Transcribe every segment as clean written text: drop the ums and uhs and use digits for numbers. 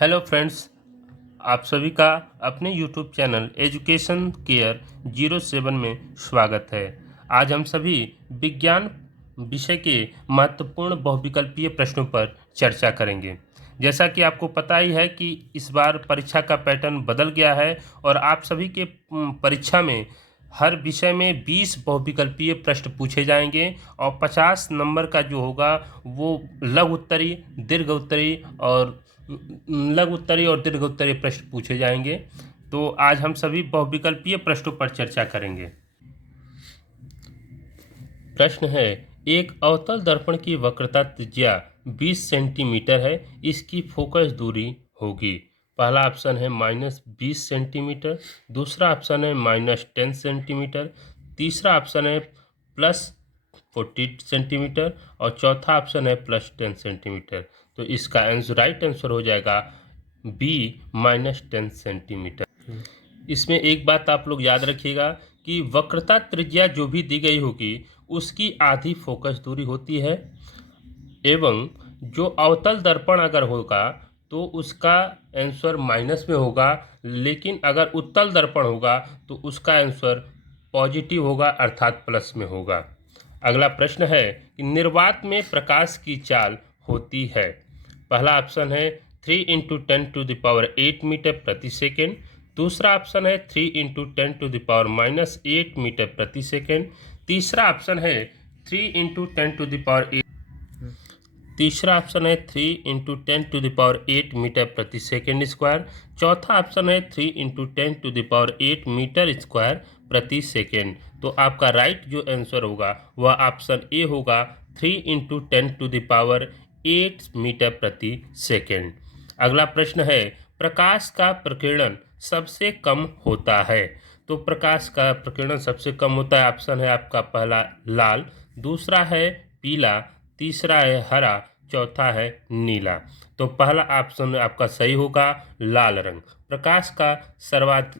Hello friends, आप सभी का अपने यूट्यूब चैनल एजुकेशन केयर 07 में स्वागत है। आज हम सभी विज्ञान विषय के महत्वपूर्ण बहुविकल्पीय प्रश्नों पर चर्चा करेंगे। जैसा कि आपको पता ही है कि इस बार परीक्षा का पैटर्न बदल गया है और आप सभी के परीक्षा में हर विषय में 20 बहुविकल्पीय प्रश्न पूछे जाएंगे और 50 नंबर का जो होगा वो लघु उत्तरीय, दीर्घ उत्तरीय और लघु उत्तरीय और दीर्घ उत्तरीय प्रश्न पूछे जाएंगे। तो आज हम सभी बहुविकल्पीय प्रश्नों पर चर्चा करेंगे। प्रश्न है, एक अवतल दर्पण की वक्रता त्रिज्या 20 सेंटीमीटर है, इसकी फोकस दूरी होगी। पहला ऑप्शन है -20 सेंटीमीटर, दूसरा ऑप्शन है -10 सेंटीमीटर, तीसरा ऑप्शन है +40 सेंटीमीटर और चौथा ऑप्शन है +10 सेंटीमीटर। तो इसका राइट आंसर हो जाएगा बी -10 सेंटीमीटर। इसमें एक बात आप लोग याद रखिएगा कि वक्रता त्रिज्या जो भी दी गई होगी उसकी आधी फोकस दूरी होती है एवं जो अवतल दर्पण अगर होगा तो उसका आंसर माइनस में होगा, लेकिन अगर उत्तल दर्पण होगा तो उसका आंसर पॉजिटिव होगा अर्थात प्लस में होगा। अगला प्रश्न है कि निर्वात में प्रकाश की चाल होती है। पहला ऑप्शन है 3 × 10⁸ मीटर प्रति सेकेंड, दूसरा ऑप्शन है 3 × 10⁻⁻8 मीटर प्रति सेकेंड, तीसरा ऑप्शन है 3 × 10⁸ मीटर प्रति सेकेंड स्क्वायर, चौथा ऑप्शन है 3 × 10⁸ मीटर स्क्वायर प्रति सेकेंड। तो आपका राइट जो आंसर होगा वह ऑप्शन ए होगा 3 × 10⁸ मीटर प्रति सेकेंड। अगला प्रश्न है, प्रकाश का प्रकीर्णन सबसे कम होता है। तो प्रकाश का प्रकीर्णन सबसे कम होता है, ऑप्शन है आपका पहला लाल, दूसरा है पीला, तीसरा है हरा, चौथा है नीला। तो पहला ऑप्शन आपका सही होगा लाल रंग। प्रकाश का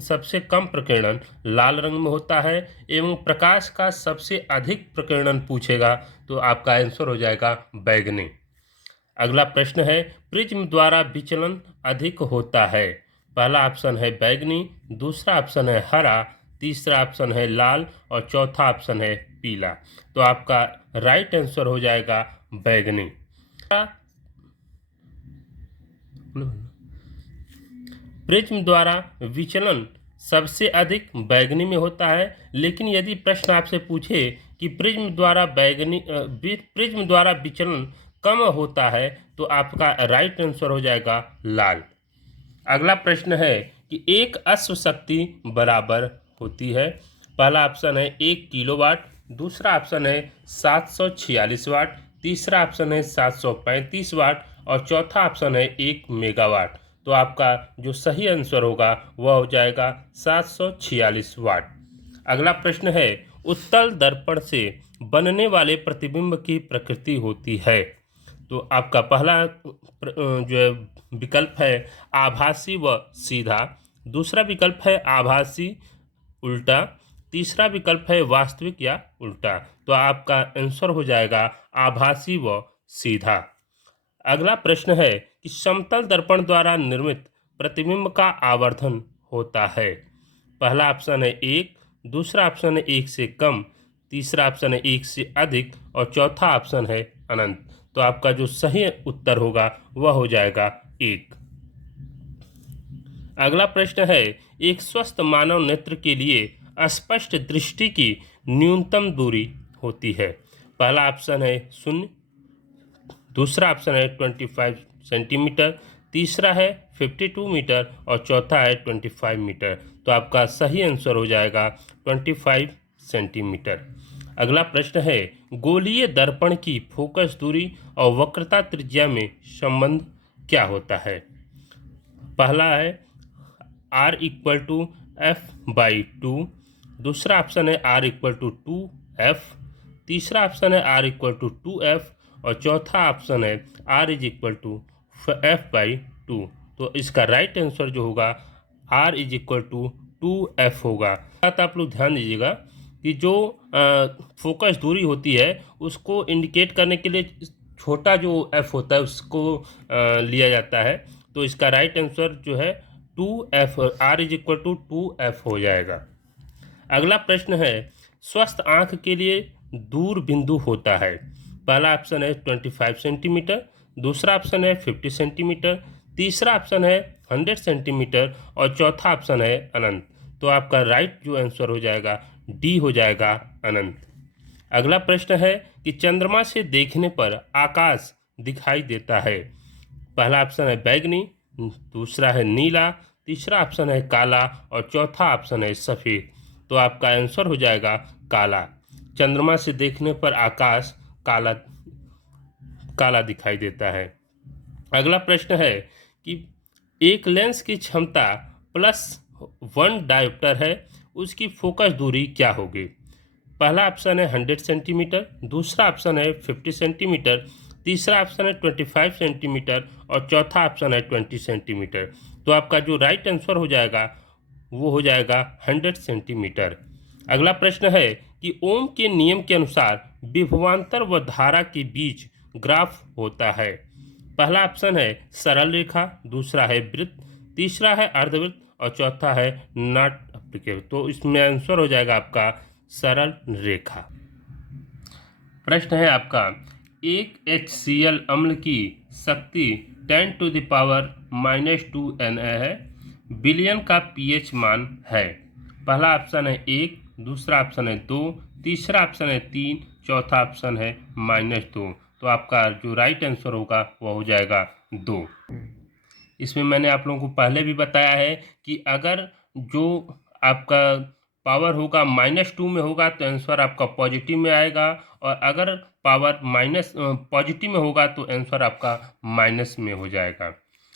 सबसे कम प्रकीर्णन लाल रंग में होता है एवं प्रकाश का सबसे अधिक प्रकीर्णन पूछेगा तो आपका आंसर हो जाएगा बैगनी। अगला प्रश्न है, प्रिज्म द्वारा विचलन अधिक होता है। पहला ऑप्शन है बैगनी, दूसरा ऑप्शन है हरा, तीसरा ऑप्शन है लाल और चौथा ऑप्शन है पीला। तो आपका राइट आंसर हो जाएगा बैगनी। प्रिज्म द्वारा विचलन सबसे अधिक बैगनी में होता है, लेकिन यदि प्रश्न आपसे पूछे कि प्रिज्म द्वारा विचलन कम होता है तो आपका राइट आंसर हो जाएगा लाल। अगला प्रश्न है कि एक अश्व शक्ति बराबर होती है। पहला ऑप्शन है 1 किलोवाट, दूसरा ऑप्शन है 746 वाट, तीसरा ऑप्शन है 735 वाट और चौथा ऑप्शन है 1 मेगावाट। तो आपका जो सही आंसर होगा वह हो जाएगा 746 वाट। अगला प्रश्न है, उत्तल दर्पण से बनने वाले प्रतिबिंब की प्रकृति होती है। तो आपका पहला जो विकल्प है आभासी व सीधा, दूसरा विकल्प है आभासी उल्टा, तीसरा विकल्प है वास्तविक या उल्टा। तो आपका आंसर हो जाएगा आभासी व सीधा। अगला प्रश्न है कि समतल दर्पण द्वारा निर्मित प्रतिबिंब का आवर्धन होता है। पहला ऑप्शन है 1, दूसरा ऑप्शन है 1 से कम, तीसरा ऑप्शन है 1 से अधिक और चौथा ऑप्शन है अनंत। तो आपका जो सही उत्तर होगा वह हो जाएगा 1। अगला प्रश्न है, एक स्वस्थ मानव नेत्र के लिए स्पष्ट दृष्टि की न्यूनतम दूरी होती है। पहला ऑप्शन है 0, दूसरा ऑप्शन है 25 सेंटीमीटर, तीसरा है 52 मीटर और चौथा है 25 मीटर। तो आपका सही आंसर हो जाएगा 25 सेंटीमीटर। अगला प्रश्न है, गोलीय दर्पण की फोकस दूरी और वक्रता त्रिज्या में संबंध क्या होता है। पहला है R = F/2, दूसरा ऑप्शन है R = 2F, तीसरा ऑप्शन है R = 2F और चौथा ऑप्शन है R = F/2। तो इसका राइट आंसर जो होगा R = 2F होगा। बात आप लोग ध्यान दीजिएगा कि जो फोकस दूरी होती है उसको इंडिकेट करने के लिए छोटा जो f होता है उसको लिया जाता है। तो इसका राइट आंसर जो है 2F, R is equal to 2F हो जाएगा। अगला प्रश्न है, स्वस्थ आंख के लिए दूर बिंदु होता है। पहला ऑप्शन है 25 सेंटीमीटर, दूसरा ऑप्शन है 50 सेंटीमीटर, तीसरा ऑप्शन है 100 सेंटीमीटर और चौथा ऑप्शन है अनंत। तो आपका राइट जो आंसर हो जाएगा डी हो जाएगा, अनंत। अगला प्रश्न है कि चंद्रमा से देखने पर आकाश दिखाई देता है। पहला ऑप्शन है बैगनी, दूसरा है नीला, तीसरा ऑप्शन है काला और चौथा ऑप्शन है सफ़ेद। तो आपका आंसर हो जाएगा काला। चंद्रमा से देखने पर आकाश काला काला दिखाई देता है। अगला प्रश्न है कि एक लेंस की क्षमता +1 डायोप्टर है, उसकी फोकस दूरी क्या होगी। पहला ऑप्शन है 100 सेंटीमीटर, दूसरा ऑप्शन है 50 सेंटीमीटर, तीसरा ऑप्शन है 25 सेंटीमीटर और चौथा ऑप्शन है 20 सेंटीमीटर। तो आपका जो राइट आंसर हो जाएगा वो हो जाएगा 100 सेंटीमीटर। अगला प्रश्न है कि ओम के नियम के अनुसार विभवांतर व धारा के बीच ग्राफ होता है। पहला ऑप्शन है सरल रेखा, दूसरा है वृत्त, तीसरा है अर्धवृत्त और चौथा है नॉट एप्लीकेबल। तो इसमें आंसर हो जाएगा आपका सरल रेखा। प्रश्न है आपका, एक HCl अम्ल की शक्ति 10⁻⁻2 Na है, बिलियन का pH मान है। पहला ऑप्शन है 1, दूसरा ऑप्शन है 2, तीसरा ऑप्शन है 3, चौथा ऑप्शन है -2। तो आपका जो राइट आंसर होगा वह हो जाएगा 2। इसमें मैंने आप लोगों को पहले भी बताया है कि अगर जो आपका पावर होगा -2 में होगा तो आंसर आपका पॉजिटिव में आएगा, और अगर पावर पॉजिटिव में होगा तो आंसर आपका माइनस में हो जाएगा।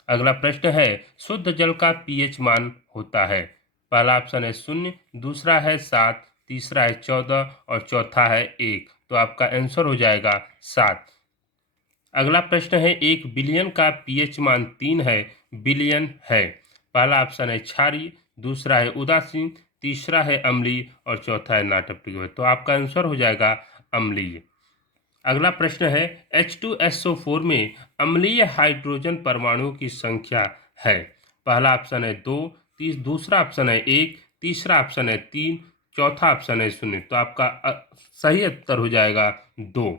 अगला प्रश्न है, शुद्ध जल का pH मान होता है। पहला ऑप्शन है 0, दूसरा है 7, तीसरा है 14 और चौथा है 1। तो आपका आंसर हो जाएगा 7। अगला प्रश्न है, एक बिलियन का pH मान 3 है, बिलियन है। पहला ऑप्शन है क्षारीय, दूसरा है उदासीन, तीसरा है अम्लीय और चौथा है नॉट एप्लीकेबल। तो आपका आंसर हो जाएगा अम्लीय। अगला प्रश्न है, H2SO4 में अम्लीय हाइड्रोजन परमाणुओं की संख्या है। पहला ऑप्शन है 2, दूसरा ऑप्शन है 1, तीसरा ऑप्शन है 3, चौथा ऑप्शन है 0। तो आपका सही उत्तर हो जाएगा 2।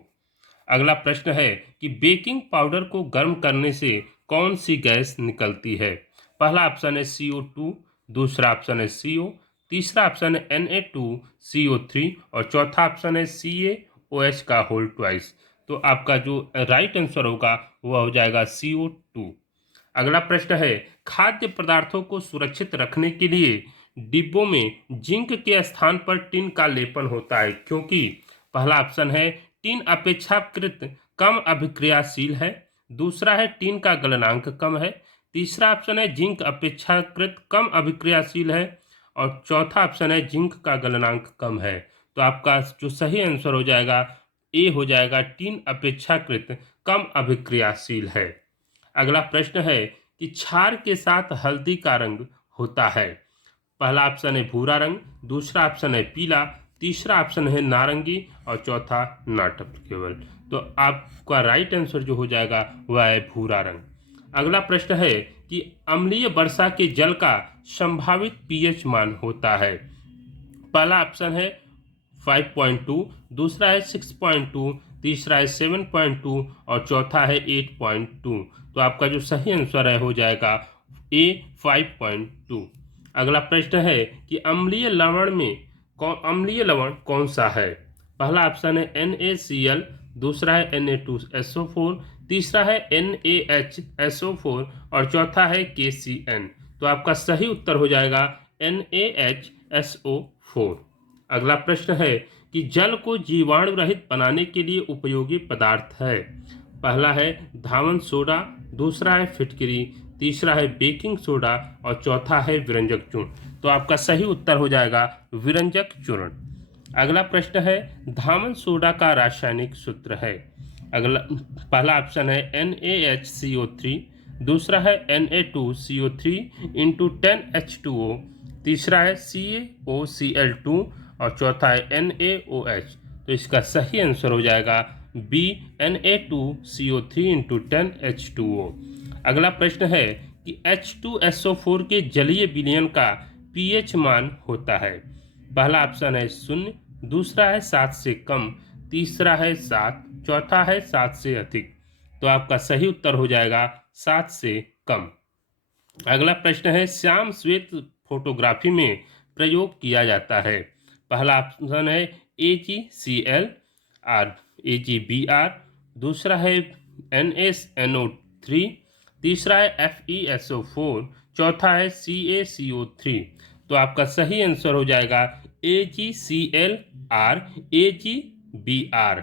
अगला प्रश्न है कि बेकिंग पाउडर को गर्म करने से कौन सी गैस निकलती है। पहला ऑप्शन है CO2, दूसरा ऑप्शन है CO, तीसरा ऑप्शन है Na2CO3 और चौथा ऑप्शन है CaOH का होल ट्वाइस। तो आपका जो राइट आंसर होगा वह हो जाएगा CO2। अगला प्रश्न है, खाद्य पदार्थों को सुरक्षित रखने के लिए डिब्बों में जिंक के स्थान पर टिन का लेपन होता है, क्योंकि पहला ऑप्शन है टिन अपेक्षाकृत कम अभिक्रियाशील है, दूसरा है टिन का गलनांक कम है, तीसरा ऑप्शन है जिंक अपेक्षाकृत कम अभिक्रियाशील है और चौथा ऑप्शन है जिंक का गलनांक कम है। तो आपका जो सही आंसर हो जाएगा ए हो जाएगा, टिन अपेक्षाकृत कम अभिक्रियाशील है। अगला प्रश्न है कि क्षार के साथ हल्दी का रंग होता है। पहला ऑप्शन है भूरा रंग, दूसरा ऑप्शन है पीला, तीसरा ऑप्शन है नारंगी और चौथा नॉट एप्लीकेबल। तो आपका राइट आंसर जो हो जाएगा वह है भूरा रंग। अगला प्रश्न है कि अम्लीय वर्षा के जल का संभावित pH मान होता है। पहला ऑप्शन है 5.2, दूसरा है 6.2, तीसरा है 7.2 और चौथा है 8.2। तो आपका जो सही आंसर है हो जाएगा A 5.2। अगला प्रश्न है कि अम्लीय लवण कौन सा है। पहला ऑप्शन है NaCl, दूसरा है Na2SO4, तीसरा है NaHSO4 और चौथा है KCN। तो आपका सही उत्तर हो जाएगा NaHSO4। अगला प्रश्न है कि जल को जीवाणु रहित बनाने के लिए उपयोगी पदार्थ है। पहला है धावन सोडा, दूसरा है फिटकरी, तीसरा है बेकिंग सोडा और चौथा है विरंजक चूर्ण। तो आपका सही उत्तर हो जाएगा विरंजक चूर्ण। अगला प्रश्न है धावन सोडा का रासायनिक सूत्र है। पहला ऑप्शन है NaHCO3, दूसरा है Na2CO3 × 10H2O, तीसरा है CaOCl2 और चौथा है NaOH। तो इसका सही आंसर हो जाएगा B Na2CO3 × 10H2O। अगला प्रश्न है कि H2SO4 के जलीय विलयन का pH मान होता है? पहला ऑप्शन है 0, दूसरा है 7 से कम, तीसरा है 7, चौथा है 7 से अधिक। तो आपका सही उत्तर हो जाएगा 7 से कम। अगला प्रश्न है श्याम श्वेत फोटोग्राफी में प्रयोग किया जाता है? पहला ऑप्शन है AgCl और AgBr, दूसरा है NaSNO3, तीसरा है FeSO4, चौथा है CaCO3। तो आपका सही आंसर हो जाएगा AgCl और AgBr।